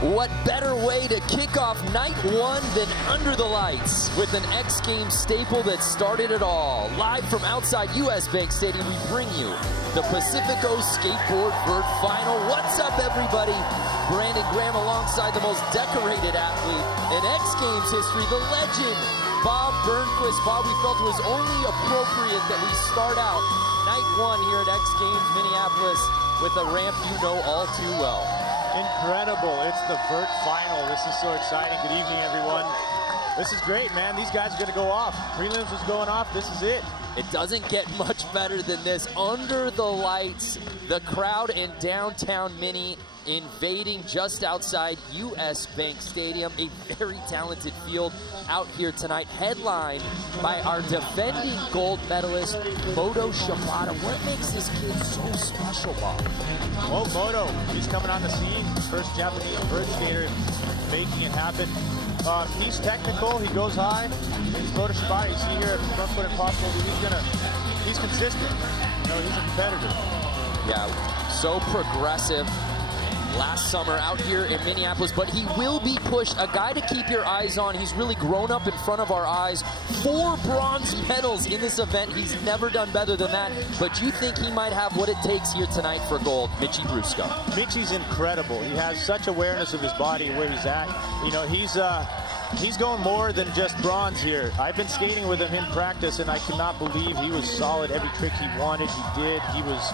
What better way to kick off night one than under the lights with an X Games staple that started it all. Live from outside US Bank Stadium, we bring you the Pacifico Skateboard Vert Final. What's up, everybody? Brandon Graham alongside the most decorated athlete in X Games history, the legend, Bob Burnquist. Bob, we felt it was only appropriate that we start out night one here at X Games Minneapolis with a ramp you know all too well. Incredible. It's the Vert Final. This is so exciting. Good evening, everyone. This is great, man. These guys are going to go off. Prelims was going off. This is it. It doesn't get much better than this. Under the lights, the crowd in downtown Minnie invading just outside US Bank Stadium. A very talented field out here tonight, headlined by our defending gold medalist, Moto Shibata. What makes this kid so special, Bob? Oh, Moto, he's coming on the scene. First Japanese vert skater making it happen. He's technical, he goes high. He's Moto Shibata, you see here, front foot impossible. He's consistent. You know, he's a competitor. Yeah, so progressive. Last summer out here in Minneapolis, but he will be pushed. A guy to keep your eyes on. He's really grown up in front of our eyes. 4 bronze medals in this event. He's never done better than that, but you think he might have what it takes here tonight for gold. Michi Brusco. Michi's incredible. He has such awareness of his body and where he's at. You know, he's going more than just bronze here. I've been skating with him in practice, and I cannot believe he was solid. Every trick he wanted, he did. He was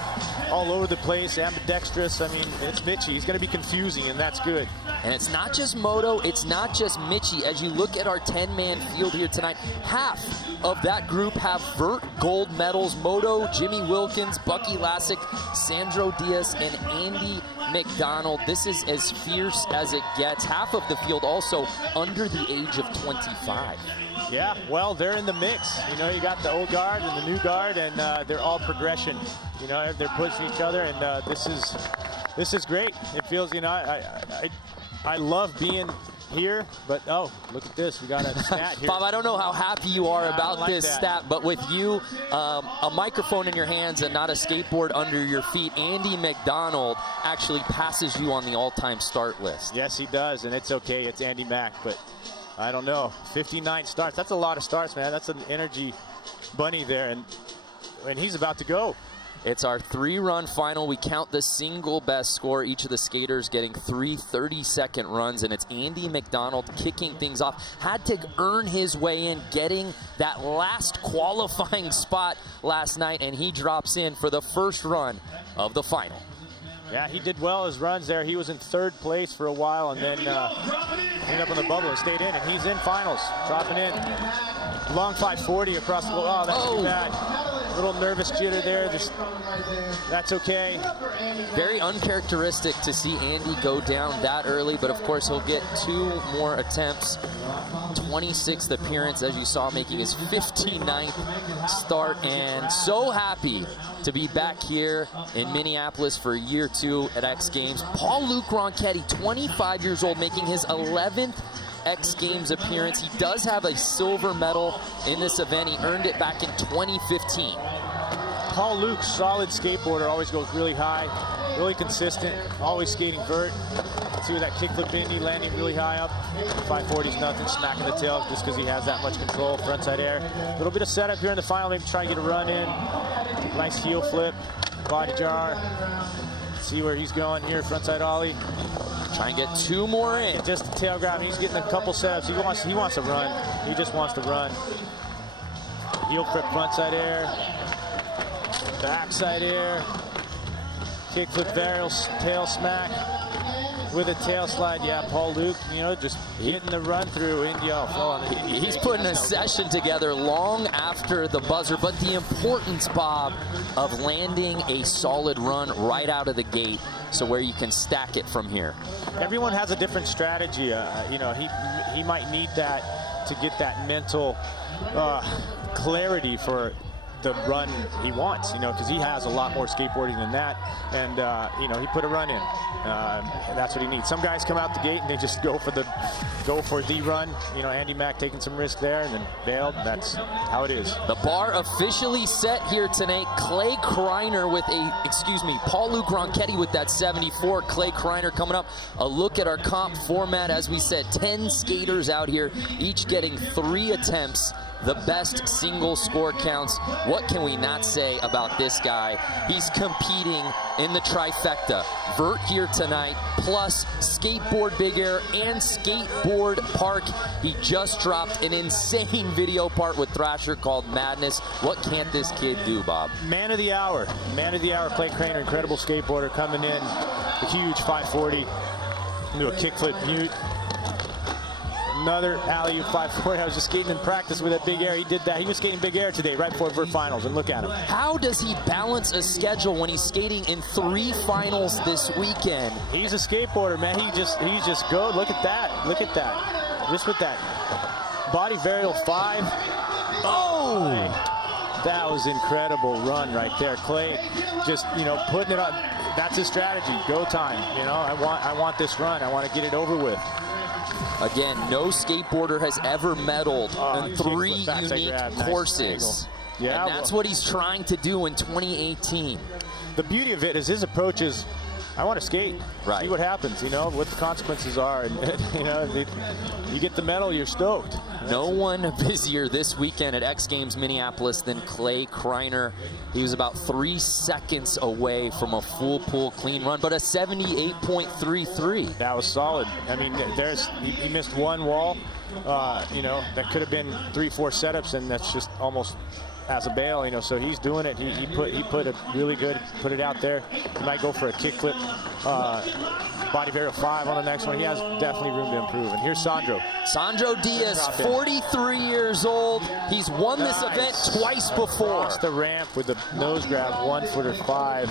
all over the place, ambidextrous. I mean, it's Michi. He's going to be confusing, and that's good. And it's not just Moto, it's not just Michi. As you look at our 10-man field here tonight, half of that group have vert gold medals. Moto, Jimmy Wilkins, Bucky Lassick, Sandro Diaz, and Andy Mcdonald. This is as fierce as it gets. Half of the field also under the age of 25. Yeah, well, they're in the mix. You know, you got the old guard and the new guard, and they're all progression. You know, they're pushing each other, and this is great. It feels, you know, I love being here, but oh, look at this. We got a stat here. Bob, I don't know how happy you are about this stat, but with you, a microphone in your hands and not a skateboard under your feet, Andy Mcdonald actually passes you on the all-time start list. Yes, he does, and it's okay. It's Andy Mack, but I don't know. 59 starts. That's a lot of starts, man. That's an energy bunny there, and he's about to go. It's our 3-run final. We count the single best score. Each of the skaters getting 3 30-second runs, and it's Andy Mcdonald kicking things off. Had to earn his way in, getting that last qualifying spot last night, and he drops in for the first run of the final. Yeah, he did well his runs there. He was in 3rd place for a while, and then ended up on the bubble and stayed in, and he's in finals, dropping in. Long 540 across the wall. Oh, that's too bad. Little nervous jitter there. That's okay. Very uncharacteristic to see Andy go down that early, but of course he'll get 2 more attempts. 26th appearance, as you saw, making his 59th start, and so happy to be back here in Minneapolis for year 2 at X Games. Paul-Luc Ronchetti, 25 years old, making his 11th X Games appearance. He does have a silver medal in this event. He earned it back in 2015. Paul-Luc, solid skateboarder, always goes really high, really consistent, always skating vert. See with that kickflip indie landing really high up. 540 is nothing, smacking the tail just because he has that much control, frontside air. A little bit of setup here in the final, maybe try and get a run in. Nice heel flip, body jar. See where he's going here, frontside ollie. Try and get 2 more in. Just the tail grab. He's getting a couple setups. He wants to run. He just wants to run. Heel flip, frontside air. Backside air. Kickflip barrel, tail smack. With a tail slide. Yeah, Paul-Luc, you know, just hitting the run through India. He's putting a session together long after the buzzer, but the importance, Bob, of landing a solid run right out of the gate, so where you can stack it from here. Everyone has a different strategy. You know, he might need that to get that mental clarity for the run he wants, you know, because he has a lot more skateboarding than that. And, you know, he put a run in. That's what he needs. Some guys come out the gate and they just go for the run. You know, Andy Mack taking some risk there and then bailed. That's how it is. The bar officially set here tonight. Clay Kreiner with Paul-Luc Ronchetti with that 74. Clay Kreiner coming up. A look at our comp format. As we said, 10 skaters out here, each getting 3 attempts. The best single score counts. What can we not say about this guy? He's competing in the trifecta. Vert here tonight, plus skateboard big air and skateboard park. He just dropped an insane video part with Thrasher called Madness. What can't this kid do, Bob? Man of the hour. Man of the hour, Clay Kreiner, incredible skateboarder, coming in. A huge 540 into a kickflip mute. Another alley-oop 540. I was just skating in practice with that big air. He did that. He was skating big air today, right before Vert finals, and look at him. How does he balance a schedule when he's skating in 3 finals this weekend? He's a skateboarder, man. He just go. Look at that. Look at that. Just with that body varial 5. Oh! That was incredible run right there. Clay just, you know, putting it on. That's his strategy. Go time. You know, I want this run. I want to get it over with. Again, no skateboarder has ever medaled in 3 unique courses. Yeah, and that's what he's trying to do in 2018. The beauty of it is his approach is, I want to skate. Right. See what happens, you know, what the consequences are. And, you know, you get the medal, you're stoked. No one busier this weekend at X Games Minneapolis than Clay Kreiner. He was about 3 seconds away from a full pull clean run, but a 78.33. That was solid. I mean, he missed one wall, you know, that could have been 3-4 setups, and that's just almost as a bail, you know, so he's doing it. He put a really good, put it out there. He might go for a kickflip, body varial 5 on the next one. He has definitely room to improve. And here's Sandro. Sandro Diaz, 43 years old. He's won this event twice before. Across the ramp with the nose grab, 1-footer 5.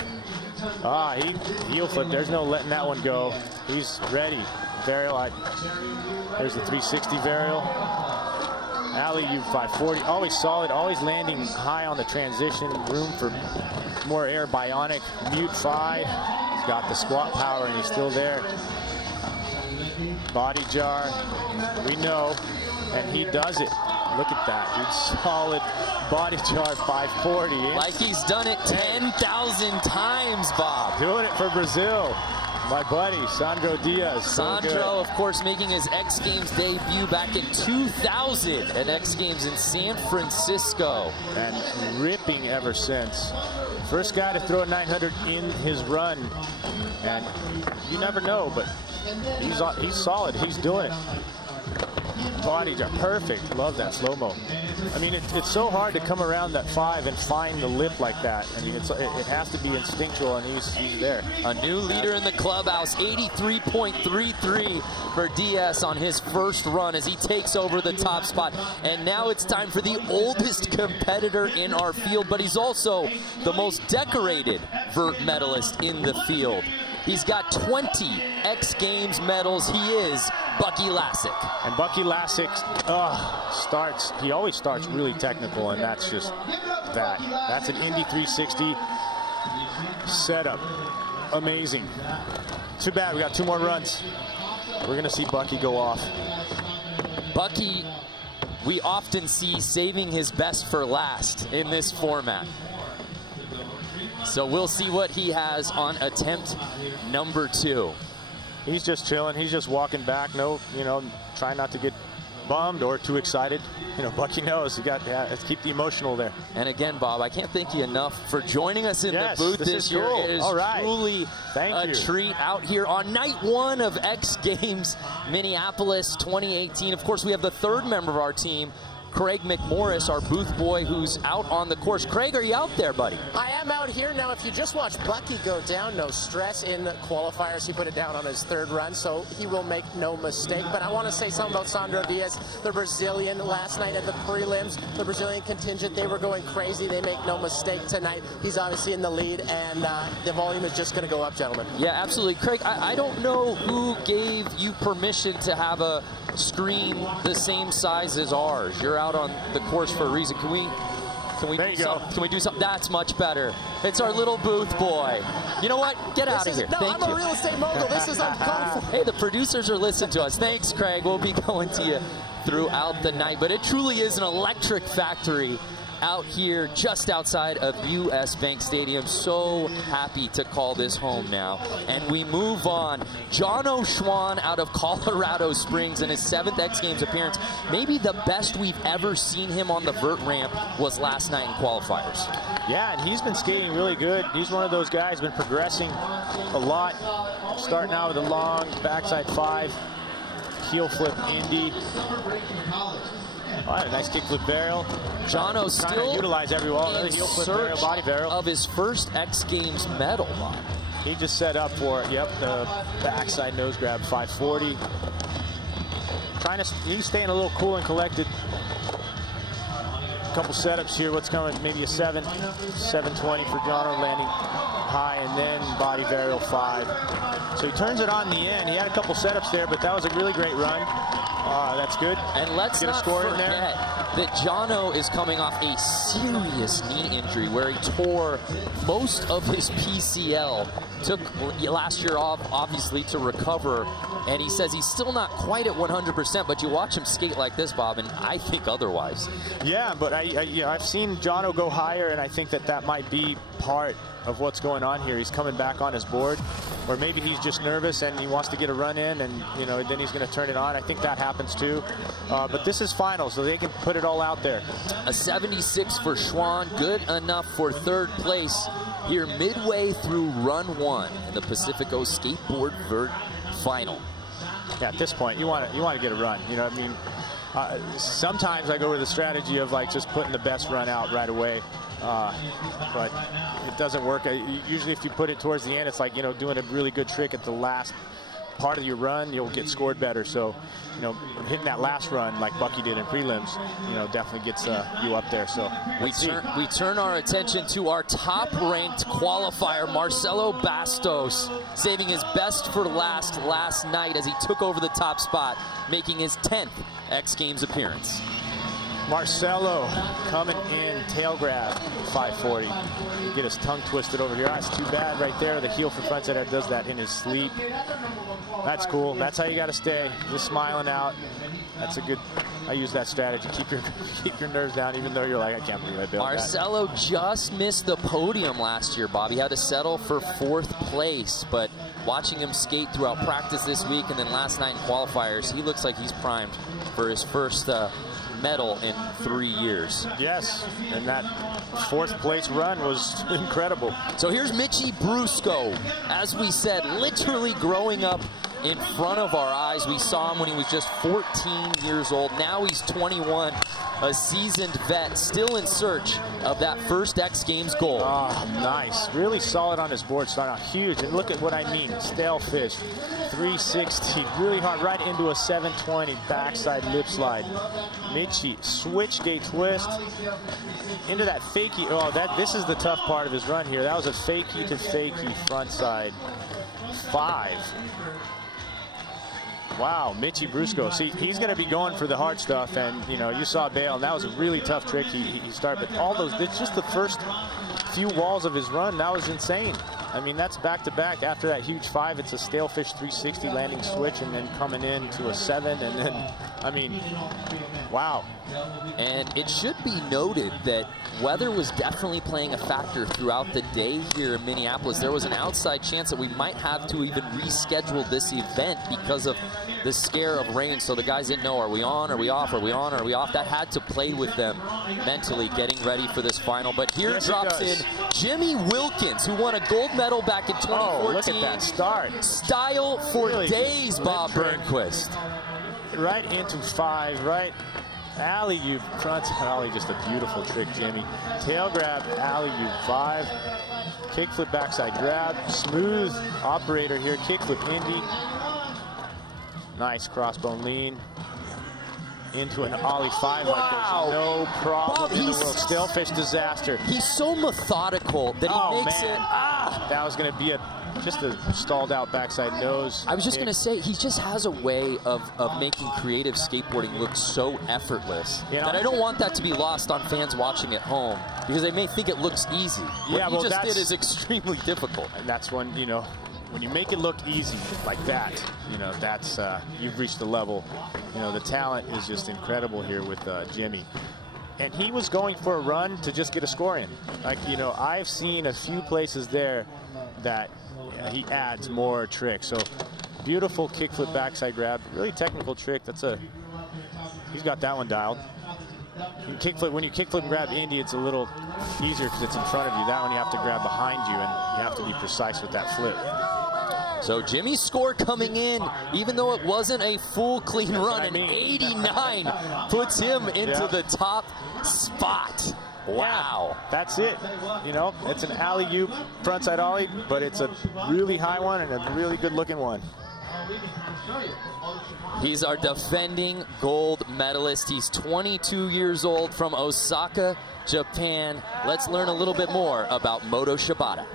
He heel flip. There's no letting that one go. He's ready. Varial. There's the 360 varial. Alley-oop 540, always solid, always landing high on the transition, room for more air, bionic, mute 5, he's got the squat power and he's still there. Body jar, we know, and he does it. Look at that, dude, solid body jar 540. Like he's done it 10,000 times, Bob. Doing it for Brazil. My buddy, Sandro Diaz. Sandro, of course, making his X Games debut back in 2000 at X Games in San Francisco. And ripping ever since. First guy to throw a 900 in his run. And you never know, but he's solid. He's doing it. Body jar, perfect. Love that slow-mo. I mean, it's so hard to come around that 5 and find the lip like that. I mean, it has to be instinctual, and he's there. A new leader in the clubhouse, 83.33 for Diaz on his first run as he takes over the top spot. And now it's time for the oldest competitor in our field, but he's also the most decorated vert medalist in the field. He's got 20 X Games medals. He is Bucky Lasek. And Bucky Lasek he always starts really technical, and that's just that. That's an Indy 360 setup. Amazing. Too bad, we got 2 more runs. We're gonna see Bucky go off. Bucky, we often see saving his best for last in this format. So we'll see what he has on attempt number 2. He's just chilling. He's just walking back. No, you know, trying not to get bummed or too excited. You know, Bucky knows. Let's keep the emotional there. And again, Bob, I can't thank you enough for joining us in the booth this year. Cool. It is truly a treat out here on night 1 of X Games Minneapolis 2018. Of course, we have the 3rd member of our team, Craig Mcmorris, our booth boy, who's out on the course. Craig, are you out there, buddy? I am out here. Now, if you just watch Bucky go down, no stress in qualifiers. He put it down on his 3rd run, so he will make no mistake. But I want to say something about Sandro Diaz, the Brazilian. Last night at the prelims, the Brazilian contingent, they were going crazy. They make no mistake tonight. He's obviously in the lead, and the volume is just going to go up, gentlemen. Yeah, absolutely. Craig, I don't know who gave you permission to have a screen the same size as ours. You're out on the course for a reason. Can we Can we do something? Can we do something? That's much better. It's our little booth boy. You know what? Get out of here. No, Thank I'm you. a real estate mogul. This is uncalled for. Hey, the producers are listening to us. Thanks, Craig. We'll be going to you throughout the night. But it truly is an electric factory out here just outside of US Bank Stadium. So happy to call this home now. And we move on. Djaro Swan out of Colorado Springs in his 7th X Games appearance. Maybe the best we've ever seen him on the vert ramp was last night in qualifiers. Yeah, and he's been skating really good. He's one of those guys, been progressing a lot. Starting out with a long backside 5, heel flip Indy. All right, a nice kickflip barrel. Djaro still utilize every wall. Another heel flip barrel, body barrel of his first X Games medal. He just set up for it. Yep, the backside nose grab 540. He's staying a little cool and collected. A couple setups here. What's coming? Maybe a 720 for Djaro, landing high, and then body barrel 5. So he turns it on the end. He had a couple setups there, but that was a really great run. That's good. And let's not forget that Djaro is coming off a serious knee injury where he tore most of his PCL. Took last year off, obviously, to recover. And he says he's still not quite at 100%, but you watch him skate like this, Bob, and I think otherwise. Yeah, but I've seen Djaro go higher, and I think that might be part of what's going on here. He's coming back on his board, or maybe he's just nervous and he wants to get a run in, and then he's going to turn it on. I think that happens too. But this is final, so they can put it all out there. A 76 for Swan, good enough for 3rd place here midway through run 1 in the Pacifico Skateboard Vert final. Yeah, at this point, you want to get a run. You know what I mean? Sometimes I go with the strategy of like just putting the best run out right away. But it doesn't work. Usually if you put it towards the end, it's like, doing a really good trick at the last part of your run, you'll get scored better. So, hitting that last run like Bucky did in prelims, definitely gets you up there. So we turn our attention to our top-ranked qualifier, Marcelo Bastos, saving his best for last night as he took over the top spot, making his 10th X Games appearance. Marcelo coming in, tail grab, 540. Get his tongue twisted over here. That's too bad right there. The heel for front side does that in his sleep. That's cool. That's how you got to stay. Just smiling out. That's a good. I use that strategy. Keep your nerves down, even though you're like, I can't believe I built that. Marcelo just missed the podium last year, Bob. He had to settle for 4th place, but watching him skate throughout practice this week and then last night in qualifiers, he looks like he's primed for his first medal in 3 years. Yes, and that 4th place run was incredible. So here's Mitchy Brusco. As we said, literally growing up in front of our eyes. We saw him when he was just 14 years old. Now he's 21, a seasoned vet, still in search of that first X Games gold. Oh, nice. Really solid on his board, starting out huge. And look at what I mean. Stale fish, 360, really hard, right into a 720 backside lip slide. Mitchy, switch gate twist into that fakie. Oh, this is the tough part of his run here. That was a fakie to fakie front side 5. Wow, Mitchy Brusco. See, he's going to be going for the hard stuff, and you saw Bale, and that was a really tough trick he started. But all those, it's just the first few walls of his run. That was insane. I mean, that's back to back. After that huge 5, it's a stalefish 360 landing switch, and then coming in to a 7, and then, I mean, wow. And it should be noted that weather was definitely playing a factor throughout the day here in Minneapolis. There was an outside chance that we might have to even reschedule this event because of the scare of rain. So the guys didn't know, are we on, are we off, are we on, are we off? That had to play with them mentally getting ready for this final. But here drops in Jimmy Wilkins, who won a gold medal back in 2014. Oh, look at that start. Style for really days, Bob Burnquist. Right into 5, right? Alley-oop, front alley, just a beautiful trick, Jimmy. Tail grab, alley-oop 5. Kickflip backside grab, smooth operator here, kickflip Indy. Nice crossbone lean. Into an ollie 5 like there's no problem in the world. Stalefish disaster. He's so methodical that he makes it. That was going to be just a stalled out backside nose. I was just going to say, he just has a way of making creative skateboarding look so effortless that I don't want that to be lost on fans watching at home, because they may think it looks easy. What he just did is extremely difficult. And that's when, you know, when you make it look easy like that, you know, that's, you've reached the level. You know, the talent is just incredible here with Jimmy. And he was going for a run to just get a score in. Like, you know, I've seen a few places there that he adds more tricks. So beautiful kickflip backside grab, really technical trick. He's got that one dialed. When you kickflip and grab Indy, it's a little easier because it's in front of you. That one you have to grab behind you, and you have to be precise with that flip. So Jimmy's score coming in, even though it wasn't a full clean run, an 89 puts him into the top spot. Wow. Yeah, that's it. You know, it's an alley-oop frontside ollie, but it's a really high one and a really good-looking one. He's our defending gold medalist. He's 22 years old from Osaka, Japan. Let's learn a little bit more about Moto Shibata.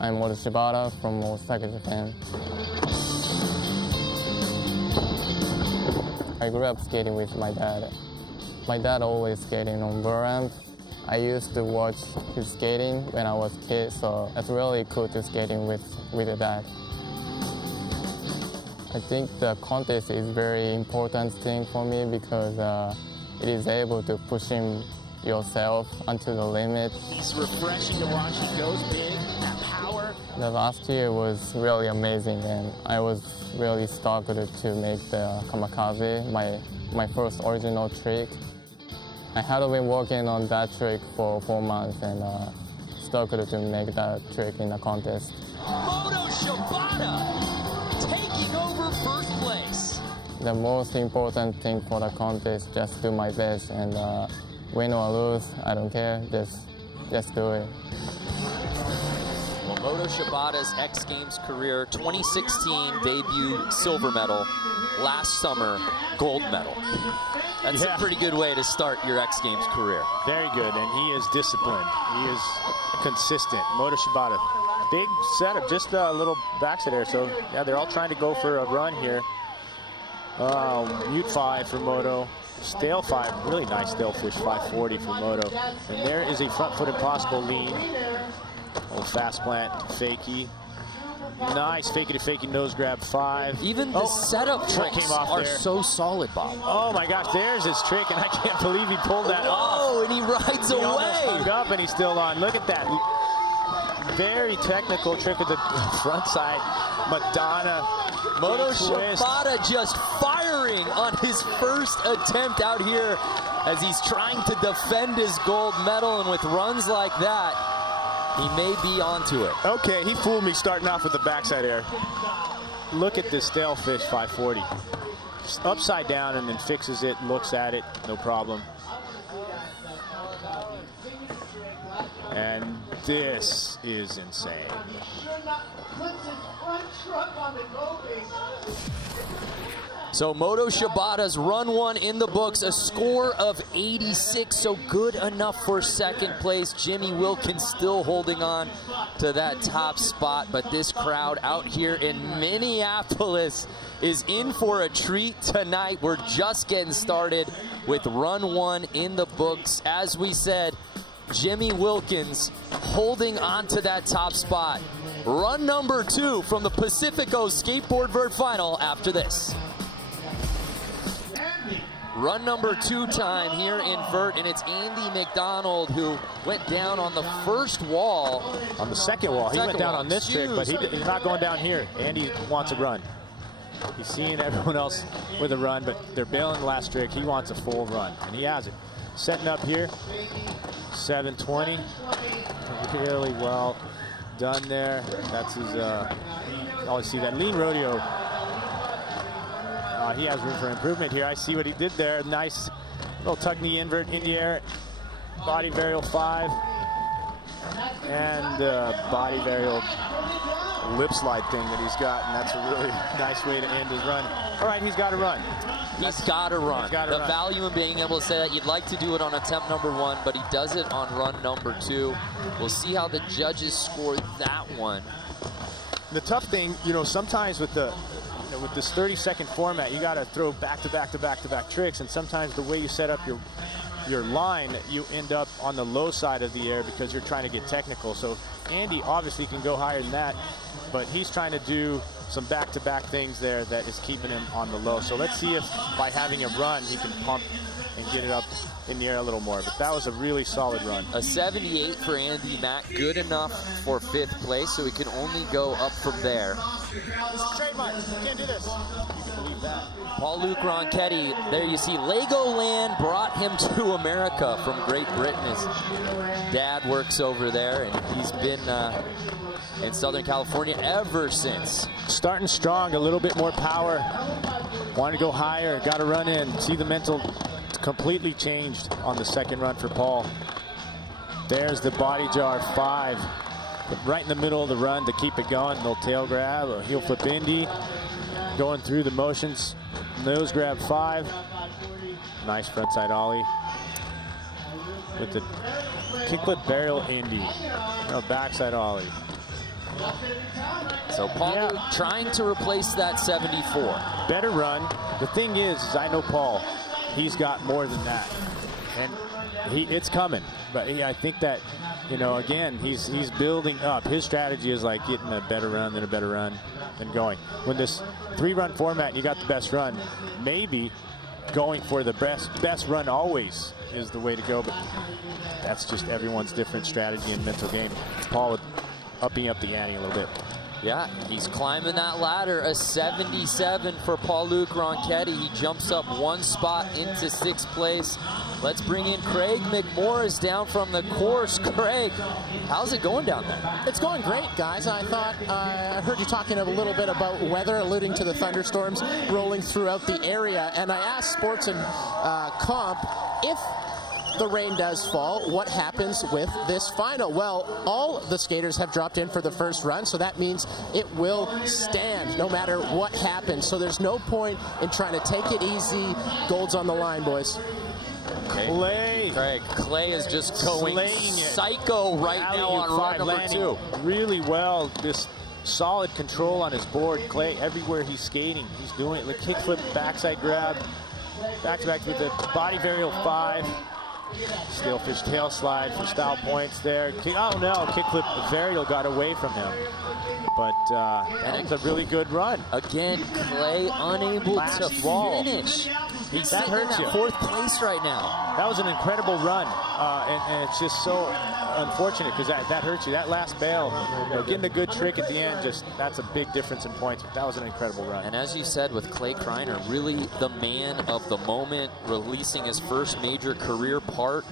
I'm Moto Shibata from Osaka, Japan. I grew up skating with my dad. My dad always skating on vert ramp. I used to watch his skating when I was a kid, so it's really cool to skating with a dad. I think the contest is very important thing for me because it is able to pushing yourself unto the limit. He's refreshing to watch. He goes big, that power. The last year was really amazing, and I was really stoked to make the kamikaze, my first original trick. I had been working on that trick for 4 months, and stoked to make that trick in the contest. Moto Shibata taking over first place. The most important thing for the contest, just do my best, and win or lose, I don't care, just do it. Well, Moto Shibata's X Games career, 2016 debut silver medal, last summer gold medal. That's a pretty good way to start your X Games career. Very good, and he is disciplined. He is consistent. Moto Shibata, big setup, just a little backside there. So yeah, they're all trying to go for a run here. Mute 5 for Moto. Stale 5, really nice stale fish, 540 for Moto. And there is a front foot impossible lean. Old fast plant, fakie. Nice fakie to fakie nose grab 5. Even the setup tricks are so solid, Bob. Oh my gosh, there's his trick, and I can't believe he pulled that off. Oh, and he rides away. Almost hung up, and he's still on. Look at that. Very technical trick with the front side. Madonna. Moto Shibata just firing on his first attempt out here as he's trying to defend his gold medal, and with runs like that, he may be onto it. Okay, he fooled me starting off with the backside air. Look at this stale fish 540. Just upside down and then fixes it, looks at it, no problem. And this is insane. So Moto Shibata's run 1 in the books, a score of 86, so good enough for second place. Jimmy Wilkins still holding on to that top spot, but this crowd out here in Minneapolis is in for a treat tonight. We're just getting started with run 1 in the books. As we said, Jimmy Wilkins holding on to that top spot. Run number 2 from the Pacifico Skateboard Vert final after this. Run number 2 time here in Vert, and it's Andy Mcdonald who went down on the first wall. On the second wall. He went down on this trick, but he's not going down here. Andy wants a run. He's seeing everyone else with a run, but they're bailing the last trick. He wants a full run, and he has it. Setting up here, 720. Really well done there. That's his, always see that lean rodeo. He has room for improvement here. I see what he did there. Nice little tuck knee invert in the air. Body varial 5. And body varial lip slide thing that he's got. And that's a really nice way to end his run. All right, he's got to run. He's got to run. The value in being able to say that, you'd like to do it on attempt number 1, but he does it on run number 2. We'll see how the judges score that one. The tough thing, you know, sometimes with the with this 30-second format, you got to throw back-to-back tricks, and sometimes the way you set up your line, you end up on the low side of the air because you're trying to get technical. So Andy obviously can go higher than that, but he's trying to do some back-to-back things there that is keeping him on the low. So let's see if by having a run he can pump and get it up in the air a little more. But that was a really solid run. A 78 for Andy Mack, good enough for 5th place, so he can only go up from there. This is trademark. You can't do this. You can believe that. Paul-Luc Ronchetti, there you see Legoland brought him to America from Great Britain. His dad works over there, and he's been in Southern California ever since. Starting strong, a little bit more power. Wanted to go higher, got to run in. See the mental completely changed on the second run for Paul. There's the body jar 5. Right in the middle of the run to keep it going. Little tail grab, a heel flip Indy. Going through the motions. Nose grab 5. Nice frontside ollie. With the kickflip burial Indy. No, backside ollie. So Paul trying to replace that 74. Better run. The thing is I know Paul. He's got more than that, and it's coming. But I think that, you know, again, he's building up. His strategy is like getting a better run, then a better run, then going. When this 3-run format, you got the best run. Maybe going for the best run always is the way to go. But that's just everyone's different strategy and mental game. Paul upping up the ante a little bit. Yeah, he's climbing that ladder. A 77 for Paul-Luc Ronchetti. He jumps up 1 spot into 6th place. Let's bring in Craig Mcmorris down from the course. Craig, how's it going down there? It's going great, guys. I thought I heard you talking a little bit about weather, alluding to the thunderstorms rolling throughout the area, and I asked Sports and Comp if the rain does fall, what happens with this final? Well, all the skaters have dropped in for the first run, so that means it will stand no matter what happens. So there's no point in trying to take it easy. Gold's on the line, boys. Clay. Craig, Clay is just going psycho right now on run number 2. Really well. This solid control on his board. Clay, everywhere he's skating, he's doing it. The kickflip, backside grab, back-to-back with the body varial 5. Steelfish tail slide for style points there. Oh no, kickflip varial got away from him. But that's a really good run. Again, Clay unable to finish. He's sitting in that 4th place right now. That was an incredible run, and it's just so unfortunate because that hurts you. That last bail, you know, getting a good trick at the end, that's a big difference in points. But that was an incredible run. And as you said, with Clay Kreiner, really the man of the moment, releasing his first major career part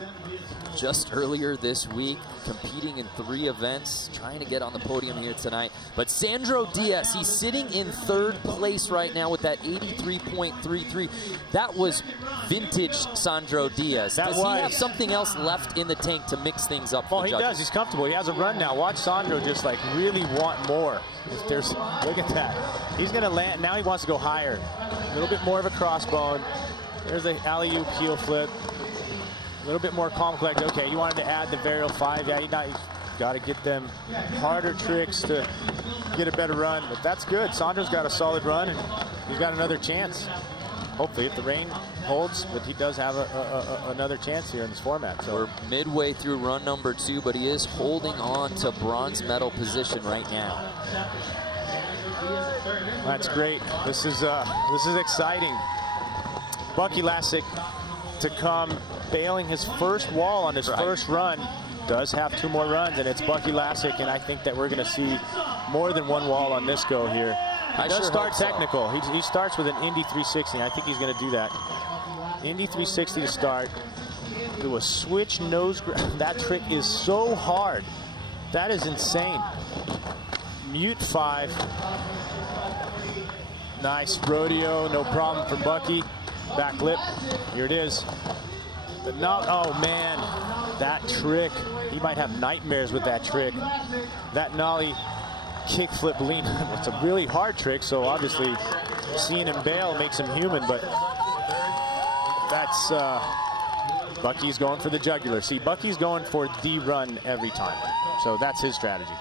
just earlier this week, competing in 3 events, trying to get on the podium here tonight. But Sandro Diaz, he's sitting in 3rd place right now with that 83.33. That was vintage Sandro Diaz. Does he have something else left in the tank to mix things up for the judges? He does. He's comfortable. He has a run now. Watch Sandro just like really want more. If there's, look at that. He's going to land. Now he wants to go higher. A little bit more of a crossbone. There's the alley-oop heel flip. A little bit more calm, collect. Okay, you wanted to add the varial 5. Yeah, you got to get them harder tricks to get a better run. But that's good. Sandro's got a solid run, and he's got another chance. Hopefully, if the rain holds, but he does have another chance here in this format. So we're midway through run number 2, but he is holding on to bronze medal position right now. That's great. This is exciting. Bucky Lasek to come bailing his first wall on his first run. Does have 2 more runs, and it's Bucky Lasek, and I think that we're going to see more than 1 wall on this go here. He does start technical. He starts with an Indy 360. I think he's going to do that. Indy 360 to start. Do a switch nose grab. That trick is so hard. That is insane. Mute 5. Nice rodeo. No problem for Bucky. Back lip. Here it is. Oh man, that trick. He might have nightmares with that trick. That nollie kickflip lean. It's a really hard trick, so obviously seeing him bail makes him human, but That's Bucky's going for the jugular. See, Bucky's going for the run every time. So that's his strategy.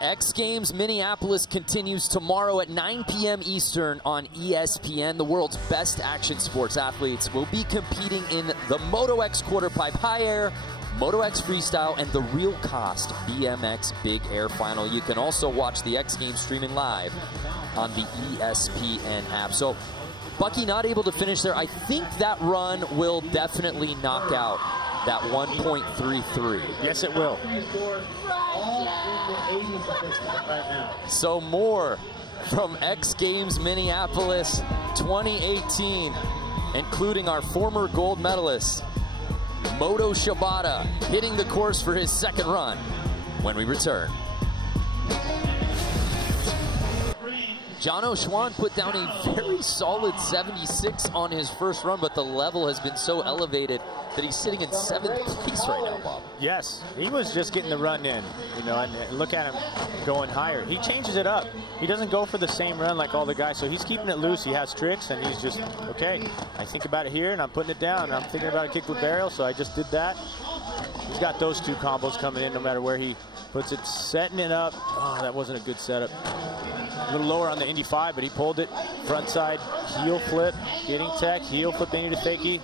X Games Minneapolis continues tomorrow at 9 p.m. Eastern on ESPN. The world's best action sports athletes will be competing in the Moto X Quarterpipe High Air, Moto X Freestyle, and the Real Cost BMX Big Air Final. You can also watch the X Games streaming live on the ESPN app. So Bucky not able to finish there. I think that run will definitely knock out that 1.33. Yes, it will. So more from X Games Minneapolis 2018, including our former gold medalist, Moto Shibata, hitting the course for his second run when we return. Djaro Swan put down a very solid 76 on his first run, but the level has been so elevated that he's sitting in 7th place right now, Bob. Yes, he was just getting the run in, you know, and look at him going higher. He changes it up. He doesn't go for the same run like all the guys, so he's keeping it loose. He has tricks, and he's just, okay, I think about it here, and I'm putting it down, and I'm thinking about a kickflip burial, so I just did that. He's got those two combos coming in no matter where he puts it, setting it up. Oh, that wasn't a good setup. A little lower on the Indy 5, but he pulled it. Front side, heel flip, getting tech, heel flip into fakie.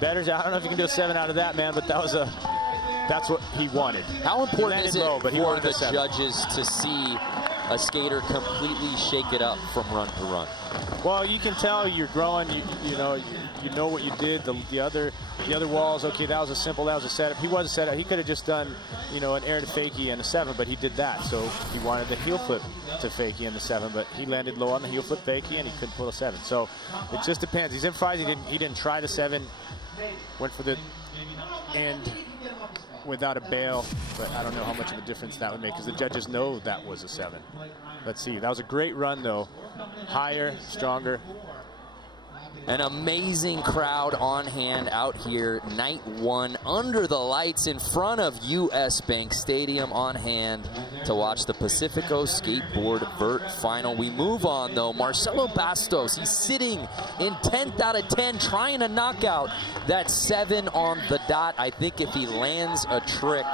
Better's out. I don't know if you can do a 7 out of that, man, but that was that's what he wanted. How important is it low, but for the judges to see a skater completely shake it up from run to run? Well, you can tell you're growing. You know what you did. The other walls. Okay, that was a simple. That was a setup. He was a setup. He could have just done, you know, an air to fakie and a 7, but he did that. So he wanted the heel flip to fakie and the 7, but he landed low on the heel flip fakie and he couldn't pull a 7. So it just depends. He's improvised. He didn't try the 7. Went for the end without a bail, but I don't know how much of a difference that would make because the judges know that was a 7. Let's see. That was a great run, though. Higher, stronger. An amazing crowd on hand out here, night 1, under the lights in front of US Bank Stadium, on hand to watch the Pacifico Skateboard Vert final. We move on, though. Marcelo Bastos, he's sitting in 10th out of 10, trying to knock out that 7 on the dot. I think if he lands a trick,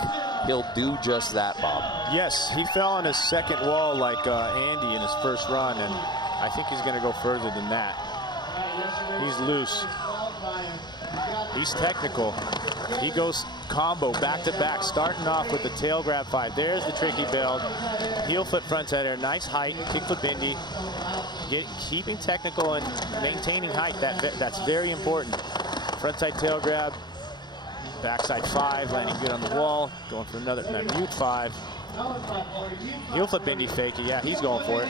he'll do just that, Bob. Yes, he fell on his second wall like Andy in his first run, and I think he's going to go further than that. He's loose. He's technical. He goes combo back to back, starting off with the tail grab 5. There's the tricky build. Heel flip front side air, nice height, kick flip Indy. Keeping technical and maintaining height, that's very important. Front side tail grab, backside 5, landing good on the wall, going for another mute 5. Heel flip Indy fakie, yeah, he's going for it.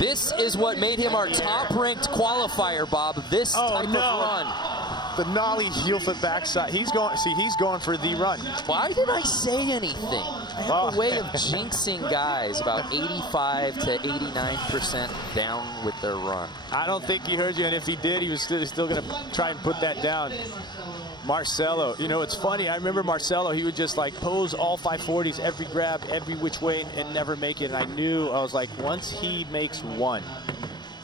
This is what made him our top-ranked qualifier, Bob. This type of run. The nollie heel flip backside. He's going for the run. Why did I say anything? I have a way of jinxing guys about 85 to 89% down with their run. I don't think he heard you, and if he did, he was still going to try and put that down. Marcelo, you know, it's funny. I remember Marcelo, he would just like pose all 540s, every grab, every which way, and never make it. And I was like, once he makes one,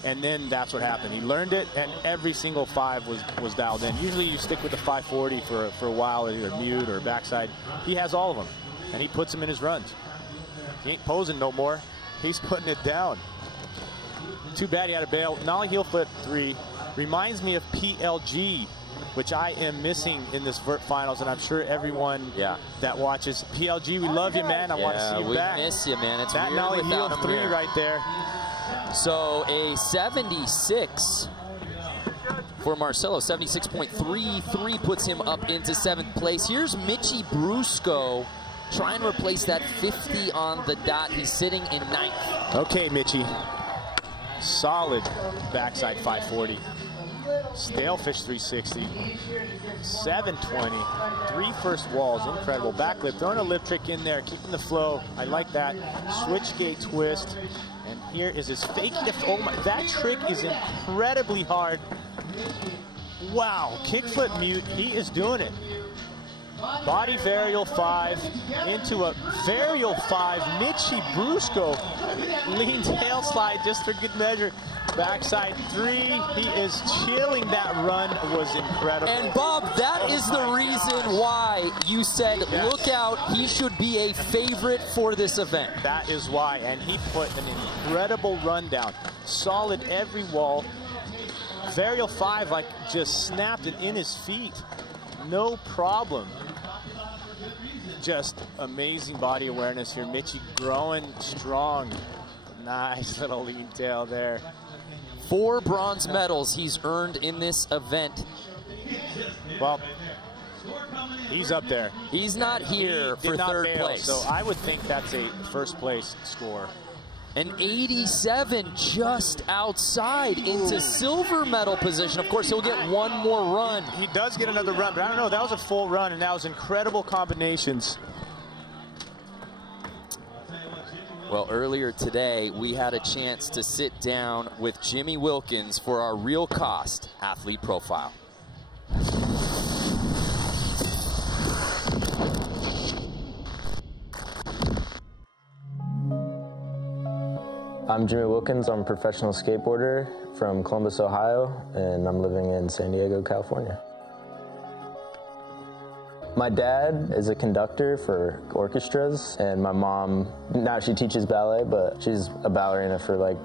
and then that's what happened. He learned it, and every single 5 was dialed in. Usually you stick with the 540 for a while, either mute or backside. He has all of them, and he puts them in his runs. He ain't posing no more. He's putting it down. Too bad he had a bail. Nollie heel flip 3 reminds me of PLG, which I am missing in this Vert finals, and I'm sure everyone that watches. PLG, we love you, man. I want to see you back. We miss you, man. It's that nollie heel 3 right there. So a 76 for Marcelo. 76.33 puts him up into 7th place. Here's Mitchy Brusco trying to replace that 50 on the dot. He's sitting in 9th. Okay, Mitchy. Solid backside 540. Stalefish 360, 720, 3 first walls, incredible. Backlip, throwing a lip trick in there, keeping the flow. I like that. Switch gate twist, and here is his fakie. Oh my, that trick is incredibly hard. Wow, kickflip mute, he is doing it. Body varial 5 into a varial 5. Mitchy Brusco lean tail slide just for good measure. Backside three, he is chilling. That run was incredible. And Bob, that is the reason why you said, look out, he should be a favorite for this event. That is why, and he put an incredible run down. Solid every wall. Varial 5 like just snapped it in his feet. No problem. Just amazing body awareness here. Mitchie growing strong. Nice little lean tail there. 4 bronze medals he's earned in this event. Well, he's up there. He's not here for third place. So I would think that's a first place score. An 87 just outside into silver medal position. Of course, he'll get one more run. He does get another run, but I don't know. That was a full run, and that was incredible combinations. Well, earlier today, we had a chance to sit down with Jimmy Wilkins for our Real Cost Athlete Profile. I'm Jimmy Wilkins. I'm a professional skateboarder from Columbus, Ohio, and I'm living in San Diego, California. My dad is a conductor for orchestras, and my mom, now she teaches ballet, but she's a ballerina for like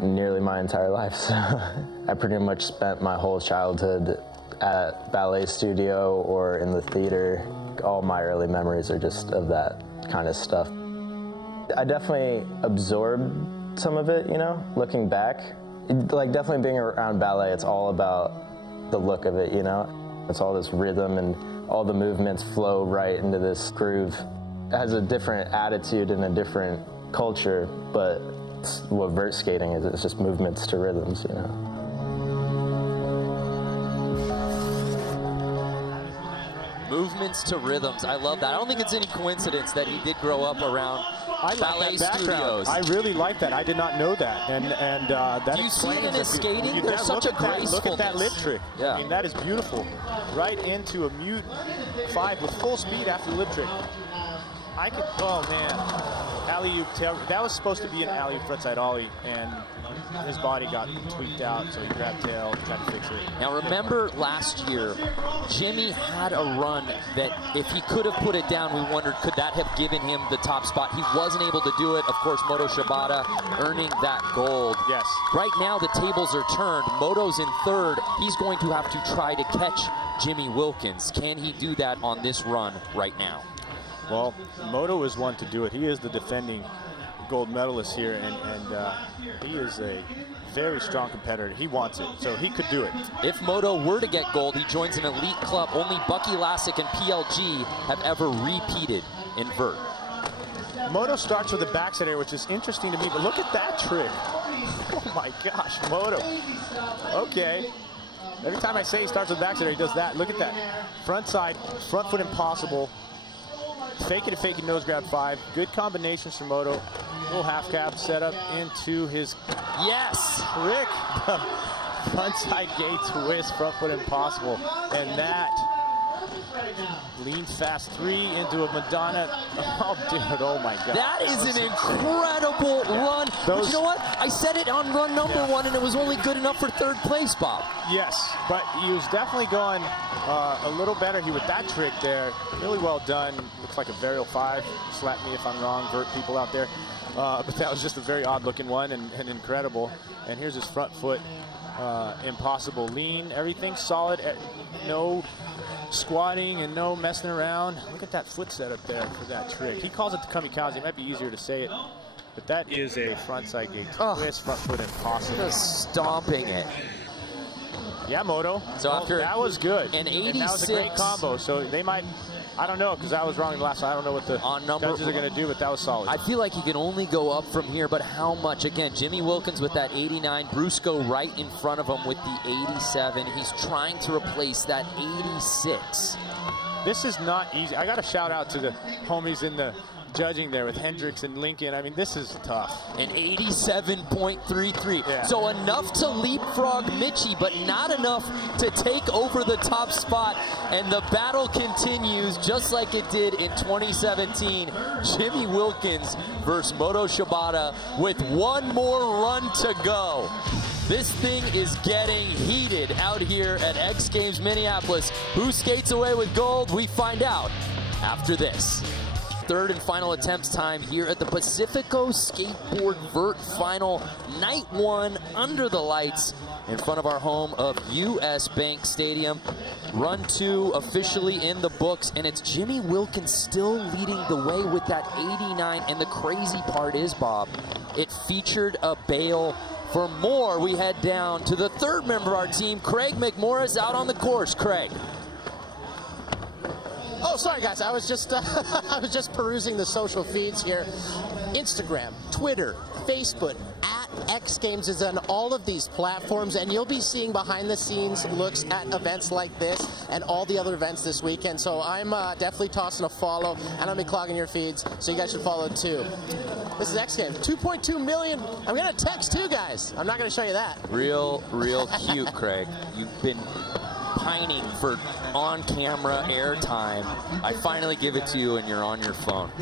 nearly my entire life. So I pretty much spent my whole childhood at ballet studio or in the theater. All my early memories are just of that kind of stuff. I definitely absorbed some of it, you know, looking back. Like definitely being around ballet, it's all about the look of it, you know. It's all this rhythm and all the movements flow right into this groove. It has a different attitude and a different culture, but what vert skating is, it's just movements to rhythms, you know. Movements to rhythms. I love that. I don't think it's any coincidence that he did grow up around ballet studios. I really like that. I did not know that. And that Do you see it in his skating? There's such a gracefulness. Look at that lip trick. Yeah. I mean, that is beautiful. Right into a mute 5 with full speed after the lip trick. I could, oh man, alley-oop tail. That was supposed to be an alley-oop frontside ollie, and his body got tweaked out, so he grabbed tail, tried to fix it. Now remember last year, Jimmy had a run that if he could have put it down, we wondered, could that have given him the top spot? He wasn't able to do it. Of course, Moto Shibata earning that gold. Yes. Right now, the tables are turned. Moto's in third. He's going to have to try to catch Jimmy Wilkins. Can he do that on this run right now? Well, Moto is one to do it. He is the defending gold medalist here, and he is a very strong competitor. He wants it, so he could do it. If Moto were to get gold, he joins an elite club. Only Bucky Lassick and PLG have ever repeated in vert. Moto starts with the backside air, which is interesting to me, but look at that trick. Oh my gosh, Moto. Okay. Every time I say he starts with the backside air, he does that. Look at that. Front side, front foot impossible. Fake it and fake it nose grab 5. Good combinations for Moto. Little half cab set up into his trick. Front side gate twist, front foot impossible. And that lean fast 3 into a Madonna. Oh, dude, oh my God. That is an incredible run. But you know what? I said it on run number 1, and it was only good enough for third place, Bob. Yes, but he was definitely going a little better here with that trick there. Really well done. Looks like a Varial 5. Slap me if I'm wrong, vert people out there. But that was just a very odd looking one and incredible. And here's his front foot impossible lean. Everything solid. No squatting and no messing around. Look at that foot setup there for that trick. He calls it the kamikaze. It might be easier to say it, but that is a frontside gate twist, front foot impossible. Just stomping it. Yeah, Moto. So after that was good. An 86. And that was a great combo. So they might, I don't know, because I was wrong in the last one. I don't know what the judges are going to do, but that was solid. I feel like he can only go up from here, but how much? Again, Jimmy Wilkins with that 89, Brusco right in front of him with the 87. He's trying to replace that 86. This is not easy. I got to shout out to the homies in the judging there with Hendricks and Lincoln. I mean, this is tough. An 87.33. Yeah. So enough to leapfrog Mitchie, but not enough to take over the top spot. And the battle continues just like it did in 2017. Jimmy Wilkins versus Moto Shibata with one more run to go. This thing is getting heated out here at X Games Minneapolis. Who skates away with gold? We find out after this. Third and final attempts time here at the Pacifico Skateboard Vert final, night one under the lights in front of our home of US Bank Stadium. Run two officially in the books, and it's Jimmy Wilkins still leading the way with that 89. And the crazy part is, Bob, it featured a bail. For more, we head down to the third member of our team, Craig Mcmorris, out on the course. Craig. Oh, sorry guys, I was just I was just perusing the social feeds here. Instagram, Twitter, Facebook, X Games is on all of these platforms, and you'll be seeing behind the scenes looks at events like this and all the other events this weekend. So I'm definitely tossing a follow, and I'll be clogging your feeds, so you guys should follow too. This is X Games, 2.2 million. I'm gonna text too, guys. I'm not gonna show you that. Real cute, Craig. You've been pining for on-camera airtime. I finally give it to you, and you're on your phone.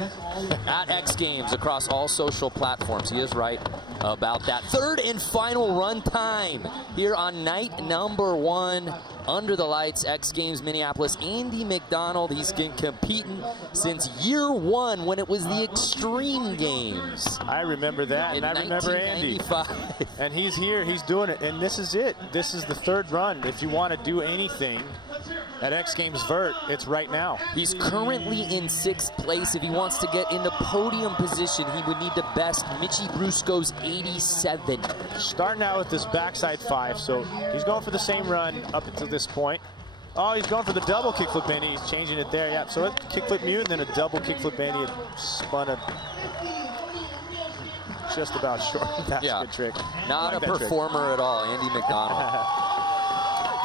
At X Games across all social platforms. He is right about that. Third and final run time here on night number one. Under the lights, X Games Minneapolis. Andy Mcdonald, he's been competing since year one when it was the Extreme Games. I remember that, and I remember Andy. And he's here, he's doing it, and this is it. This is the third run. If you want to do anything at X Games Vert, it's right now. He's currently in 6th place. If he wants to get into podium position, he would need to best Mitchie Brusco's 87. Starting out with this backside 5, so he's going for the same run up until this point. Oh, he's going for the double kickflip bendy. He's changing it there. Yeah, so a kickflip mute and then a double kickflip bendy. It spun a just about short basket trick. Not a performer at all, Andy Mcdonald.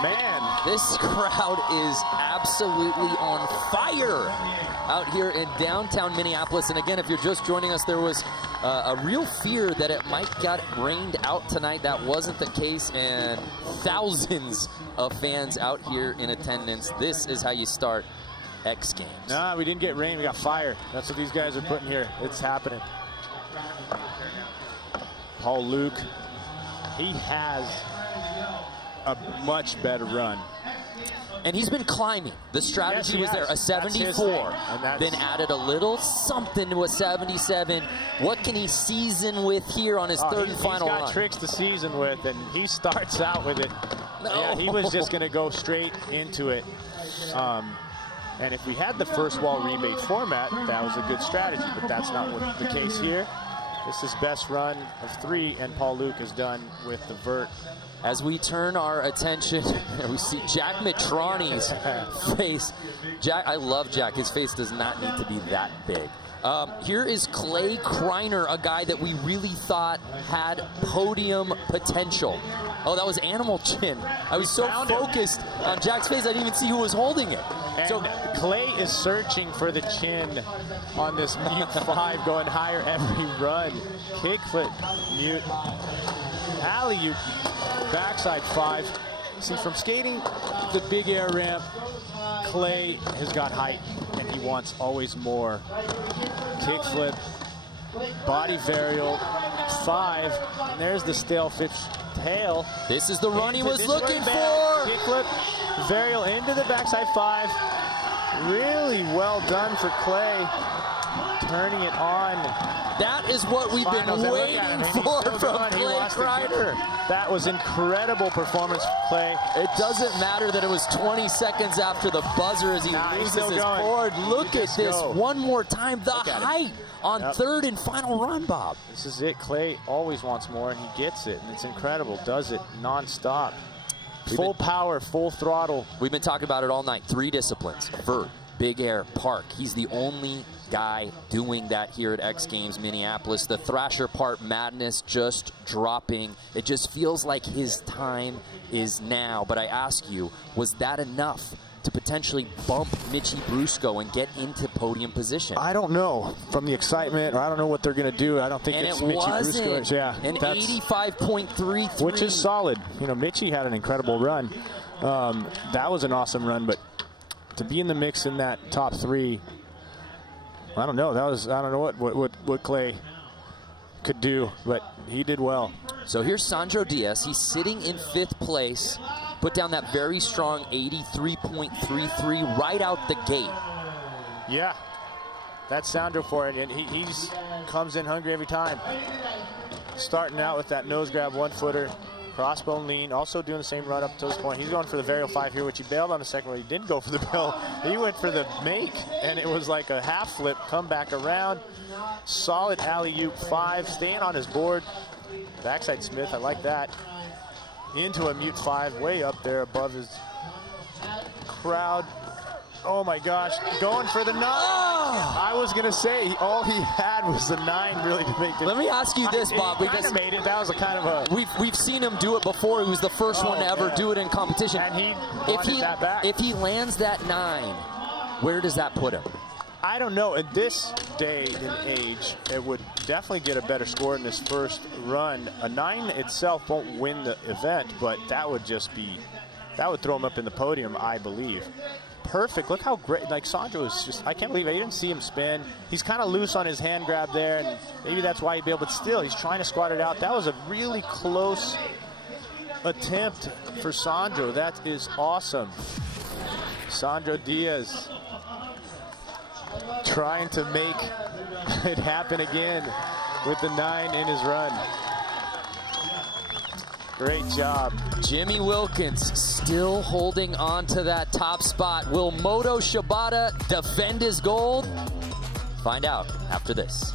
Man, this crowd is absolutely on fire out here in downtown Minneapolis. And again, if you're just joining us, there was a real fear that it might get rained out tonight. That wasn't the case, and thousands of fans out here in attendance. This is how you start X Games. Nah, we didn't get rain, we got fire. That's what these guys are putting here. It's happening. Paul Luke, he has a much better run. And he's been climbing. The strategy was there, a 74, then added a little something to a 77. What can he season with here on his third and final run? He's got tricks to season with, and he starts out with it. Yeah, he was just going to go straight into it. And if we had the first wall rebate format, that was a good strategy, but that's not what the case here. This is best run of 3, and Paul Luke is done with the vert. As we turn our attention, we see Jack Mitrani's face. Jack, I love Jack. His face does not need to be that big. Here is Clay Kreiner, a guy that we really thought had podium potential. Oh, that was Animal Chin. I was so focused on Jack's face, I didn't even see who was holding it. And so Clay is searching for the chin on this mute 5, going higher every run. Kickflip, mute, alley-oop, backside 5. See, from skating the big air ramp, Clay has got height, and he wants always more. Kickflip, body varial, 5, and there's the stale fish tail. This is the run he was looking for. Kickflip, varial into the backside 5. Really well done for Clay, turning it on. That is what we've been waiting for from Clay Kreiner. That was incredible performance from Clay. It doesn't matter that it was 20 seconds after the buzzer as he loses his board. Look at this one more time. The height on third and final run, Bob. This is it. Clay always wants more, and he gets it. And it's incredible. Does it nonstop. Full power, full throttle. We've been talking about it all night. 3 disciplines. Vert, big air, park. He's the only guy doing that here at X Games Minneapolis. The Thrasher part madness just dropping. It just feels like his time is now. But I ask you, was that enough to potentially bump Mitchie Brusco and get into podium position? I don't know. From the excitement, or I don't know what they're going to do. I don't think it's Mitchie Brusco. Yeah, an 85.33. Which is solid. You know, Mitchie had an incredible run. That was an awesome run, but to be in the mix in that top 3, I don't know. I don't know what Clay could do, but he did well. So here's Sandro Diaz. He's sitting in 5th place. Put down that very strong 83.33 right out the gate. Yeah, that's Sandro for it, and he comes in hungry every time. Starting out with that nose grab 1-footer, crossbone lean, also doing the same run up to this point. He's going for the varial 5 here, which he bailed on the second one. He didn't go for the bail. He went for the make, and it was like a half flip, come back around. Solid alley-oop 5, staying on his board. Backside Smith, I like that. Into a mute 5, way up there above his crowd. Oh my gosh, going for the 9. I was going to say, all he had was the 9 really to make it. Let me ask you this, Bob. He kind of made it. That was a kind of a... We've seen him do it before. He was the first one to ever do it in competition. And he wanted that back. If he lands that 9, where does that put him? I don't know. At this day and age, it would definitely get a better score in this first run. A 9 itself won't win the event, but that would just be, that would throw him up in the podium, I believe. Perfect. Look how great, like Sandro is just, I can't believe it. You didn't see him spin. He's kind of loose on his hand grab there, and maybe that's why he'd be able, but still, he's trying to squat it out. That was a really close attempt for Sandro. That is awesome. Sandro Diaz trying to make it happen again with the 9 in his run. Great job. Jimmy Wilkins still holding on to that top spot. Will Moto Shibata defend his gold? Find out after this.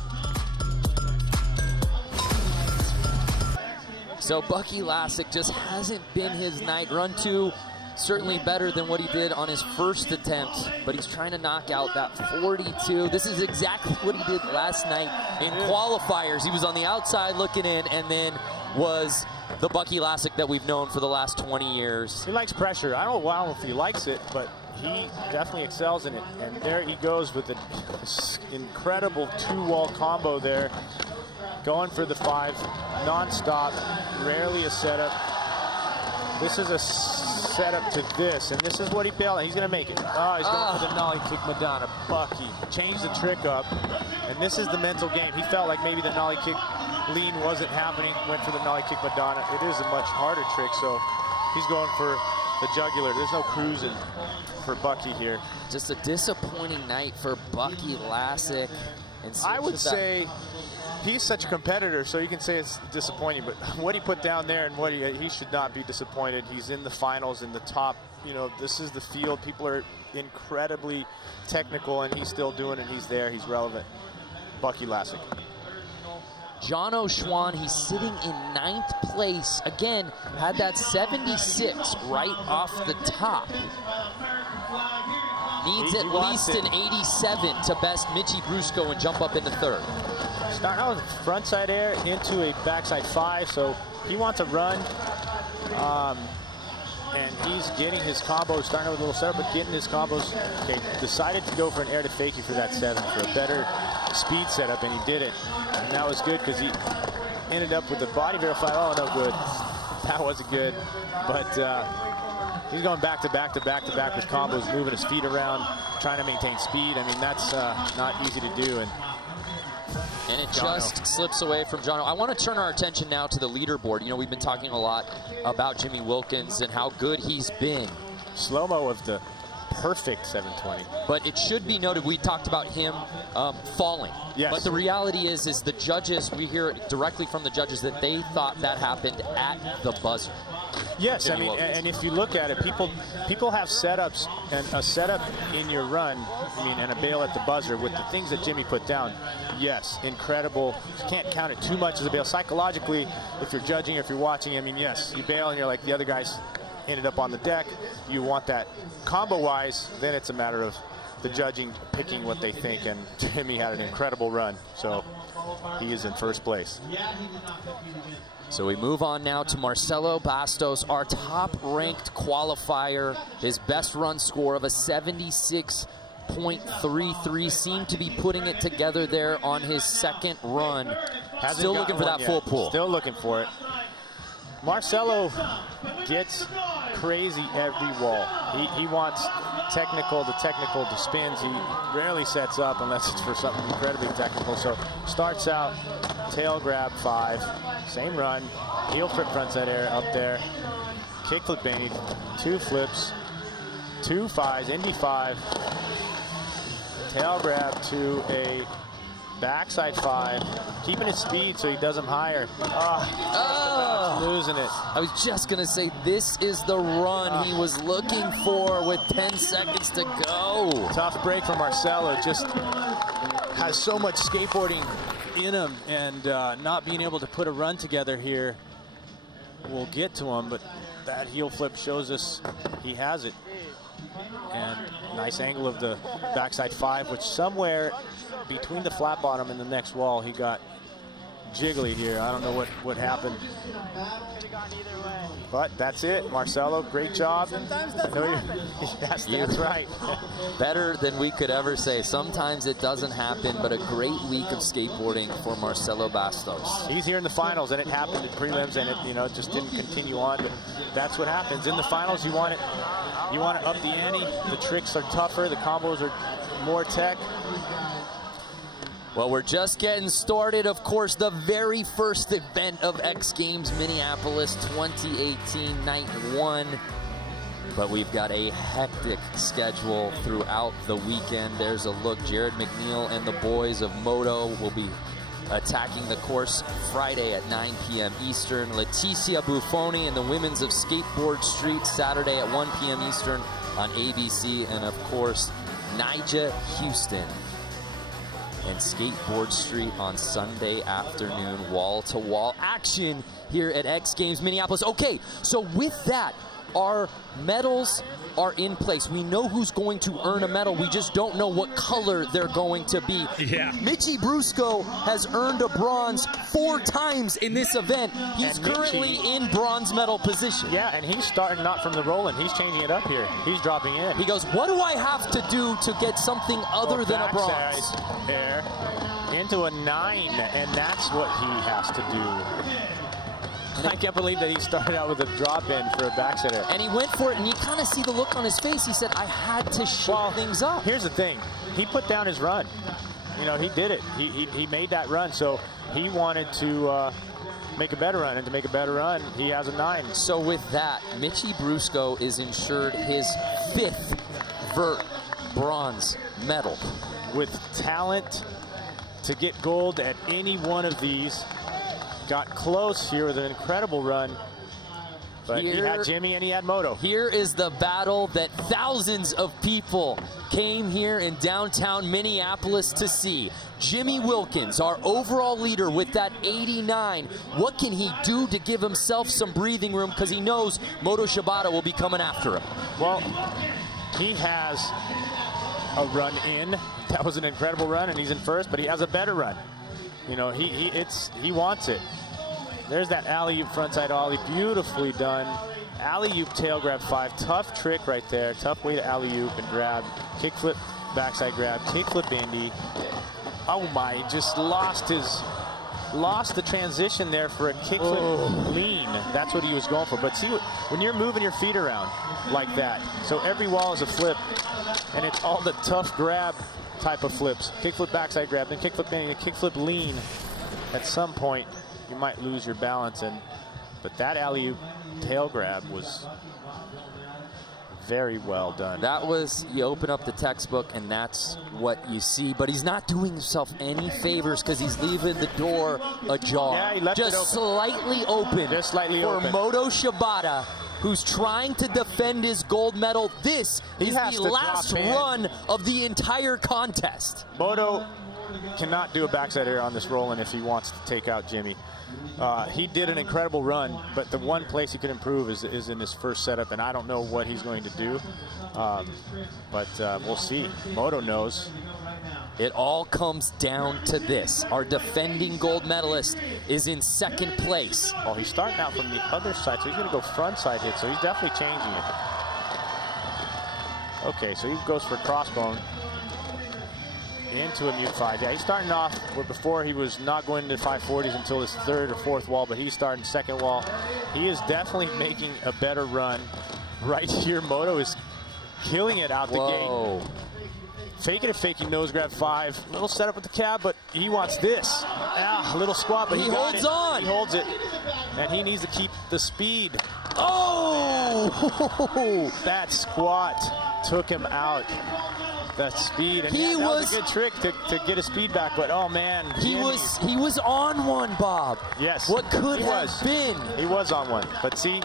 So Bucky Lasek just hasn't been his night. Run 2, certainly better than what he did on his first attempt, but he's trying to knock out that 42. This is exactly what he did last night in qualifiers. He was on the outside looking in, and then was the Bucky Lasek that we've known for the last 20 years. He likes pressure. I don't know if he likes it, but he definitely excels in it. And there he goes with an incredible 2-wall combo there. Going for the 5, non-stop, rarely a setup. This is a setup to this, and this is what he bailed on. He's going to make it. Oh, he's going for the nollie kick Madonna. Bucky changed the trick up, and this is the mental game. He felt like maybe the nollie kick lean wasn't happening, went for the nollie kick Madonna. It is a much harder trick, so he's going for the jugular. There's no cruising for Bucky here. Just a disappointing night for Bucky Lasek. I would say he's such a competitor, so you can say it's disappointing, but what he put down there and what he should not be disappointed. He's in the finals, in the top, you know, this is the field. People are incredibly technical, and he's still doing it. He's there. He's relevant. Bucky Lasek. Djaro Swan, he's sitting in 9th place. Again, had that 76 right off the top. Needs at least an 87 to best Mitchie Brusco and jump up into 3rd. Starting out with frontside air into a backside 5, so he wants a run. And he's getting his combos, starting out with a little setup, but getting his combos. Okay, decided to go for an air to fakie for that 7 for a better speed setup, and he did it. And that was good because he ended up with the body verify. Oh, no good. That wasn't good. But he's going back to back to back to back with combos, moving his feet around, trying to maintain speed. I mean, that's not easy to do. And it just slips away from Djaro. I want to turn our attention now to the leaderboard. You know, we've been talking a lot about Jimmy Wilkins and how good he's been. Slow-mo of the perfect 720. But it should be noted, we talked about him falling. Yes. But the reality is the judges, we hear directly from the judges that they thought that happened at the buzzer. Yes, Jimmy I mean, Wilkins. and if you look at it, people have setups, and a setup in your run, I mean, and a bail at the buzzer with the things that Jimmy put down. Yes, incredible. You can't count it too much as a bail. Psychologically, if you're judging, if you're watching, I mean, yes, you bail and you're like, the other guys ended up on the deck. You want that combo-wise, then it's a matter of the judging picking what they think, and Jimmy had an incredible run, so he is in first place. So we move on now to Marcelo Bastos, our top-ranked qualifier. His best run score of a 76.33, seemed to be putting it together there on his second run. Still looking for that full pull. Still looking for it. Marcelo gets crazy every wall. He wants technical to spins. He rarely sets up unless it's for something incredibly technical. So starts out, tail grab 5, same run, heel flip frontside air up there, kickflip baby, 2 flips, 2 5s, Indy 5, tail grab to a backside 5, keeping his speed so he does them higher. Losing it. I was just going to say, this is the run he was looking for with 10 seconds to go. Tough break for Marcelo. Just has so much skateboarding in him, and not being able to put a run together here will get to him, but that heel flip shows us he has it. And nice angle of the backside 5, which somewhere between the flat bottom and the next wall, he got jiggly here. I don't know what happened. But that's it. Marcelo, great job. That's right. Better than we could ever say. Sometimes it doesn't happen, but a great week of skateboarding for Marcelo Bastos. He's here in the finals, and it happened in prelims, and it just didn't continue on. But that's what happens. In the finals, you want to up the ante. The tricks are tougher. The combos are more tech. Well, we're just getting started. Of course, the very first event of X Games Minneapolis 2018, night 1. But we've got a hectic schedule throughout the weekend. There's a look. Jared McNeil and the boys of Moto will be attacking the course Friday at 9 p.m. Eastern. Leticia Buffoni and the women's of Skateboard Street Saturday at 1 p.m. Eastern on ABC. And, of course, Nyjah Houston and Skateboard Street on Sunday afternoon. Wall-to-wall action here at X Games Minneapolis. Okay, so with that, our medals are in place. We know who's going to earn a medal. We just don't know what color they're going to be. Yeah. Mitchie Brusco has earned a bronze 4 times in this event. He's currently in bronze medal position. Yeah, and he's starting not from the rolling. He's changing it up here. He's dropping in. He goes, what do I have to do to get something other than a bronze? There, into a 9, and that's what he has to do. I can't believe that he started out with a drop-in for a backside air. And he went for it, and you kind of see the look on his face. He said, I had to shake things up. Here's the thing. He put down his run. He did it. He made that run, so he wanted to make a better run, and to make a better run, he has a 9. So with that, Mitchie Brusco is insured his 5th vert bronze medal. With talent to get gold at any one of these. Got close here with an incredible run, but he had Jimmy and he had Moto. Here is the battle that thousands of people came here in downtown Minneapolis to see. Jimmy Wilkins, our overall leader with that 89. What can he do to give himself some breathing room, because he knows Moto Shibata will be coming after him? Well, he has a run in. That was an incredible run, and he's in first, but he has a better run. He wants it. There's that alley-oop frontside ollie, beautifully done. Alley-oop tail grab 5, tough trick right there. Tough way to alley-oop and grab. Kickflip, backside grab, kickflip Indy. Oh my, just lost the transition there for a kickflip lean. That's what he was going for. But see, when you're moving your feet around like that, so every wall is a flip, and it's all the tough grab type of flips. Kickflip backside grab, then kickflip Indy, kickflip lean. At some point, you might lose your balance, but that alley-oop tail grab was very well done. That was, you open up the textbook and that's what you see, but he's not doing himself any favors because he's leaving the door ajar. Yeah, he left it open. Slightly open. Just slightly for open. Moto Shibata, who's trying to defend his gold medal. This is the last run of the entire contest. Moto cannot do a backside air on this rolling if he wants to take out Jimmy. He did an incredible run, but the one place he could improve is in his first setup, and I don't know what he's going to do, but we'll see. Moto knows. It all comes down to this. Our defending gold medalist is in second place. Oh, he's starting out from the other side, so he's going to go front side hit, so he's definitely changing it. Okay, so he goes for crossbone into a mute 5. Yeah, he's starting off where before he was not going into 540s until his third or fourth wall, but he's starting second wall. He is definitely making a better run. Right here, Moto is killing it out the gate. Faking it, faking nose grab 5. Little setup with the cab, but he wants this. A little squat, but he holds on. He holds it, and he needs to keep the speed. Oh! That squat took him out. That speed, and that was a good trick to get his speed back. But oh man, he was on one, Bob. Yes, what could have been? He was on one, but see,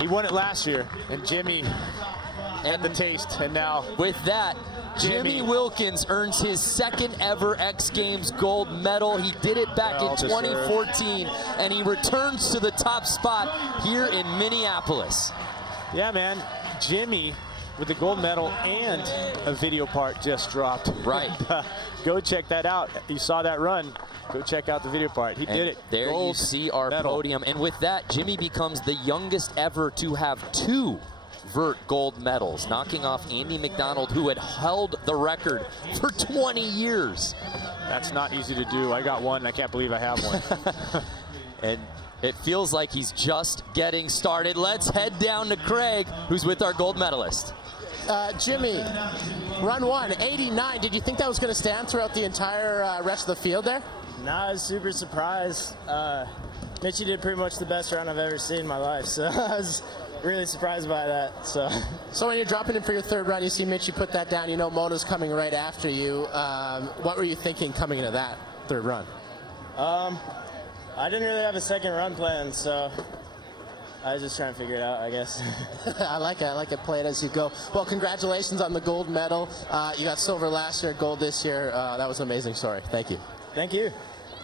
he won it last year, and Jimmy had the taste, and now with that, Jimmy Wilkins earns his second ever X Games gold medal. He did it back in 2014, and he returns to the top spot here in Minneapolis. Yeah, man, Jimmy with the gold medal and a video part just dropped. Right. Go check that out. You saw that run. Go check out the video part. He did it. There you see our podium. And with that, Jimmy becomes the youngest ever to have 2 Vert gold medals, knocking off Andy Mcdonald, who had held the record for 20 years. That's not easy to do. I got one, and I can't believe I have one. And it feels like he's just getting started. Let's head down to Craig, who's with our gold medalist. Jimmy, run 1, 89. Did you think that was going to stand throughout the entire rest of the field there? Nah, I was super surprised. Mitchie did pretty much the best run I've ever seen in my life, so I was really surprised by that. So when you're dropping in for your third run, you see Mitchie put that down. You know Moto's coming right after you. What were you thinking coming into that third run? I didn't really have a second run plan, so I was just trying to figure it out, I guess. I like it. I like it. Play it as you go. Well, congratulations on the gold medal. You got silver last year, gold this year. That was an amazing story. Thank you. Thank you.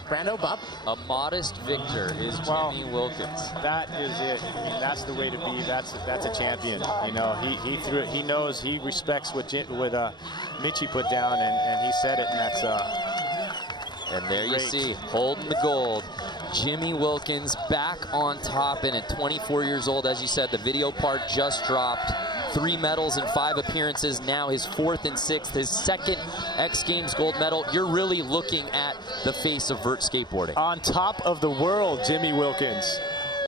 Brando, Bob? A modest victor is Jimmy Wilkins. That is it. I mean, that's the way to be. That's a champion. You know, he threw it. He knows. He respects what Mitchie put down, and he said it, and that's and there great. You see, holding the gold. Jimmy Wilkins back on top, and at 24 years old, as you said, the video part just dropped. 3 medals in 5 appearances, now his 4th and 6th, his 2nd X Games gold medal. You're really looking at the face of vert skateboarding. On top of the world, Jimmy Wilkins.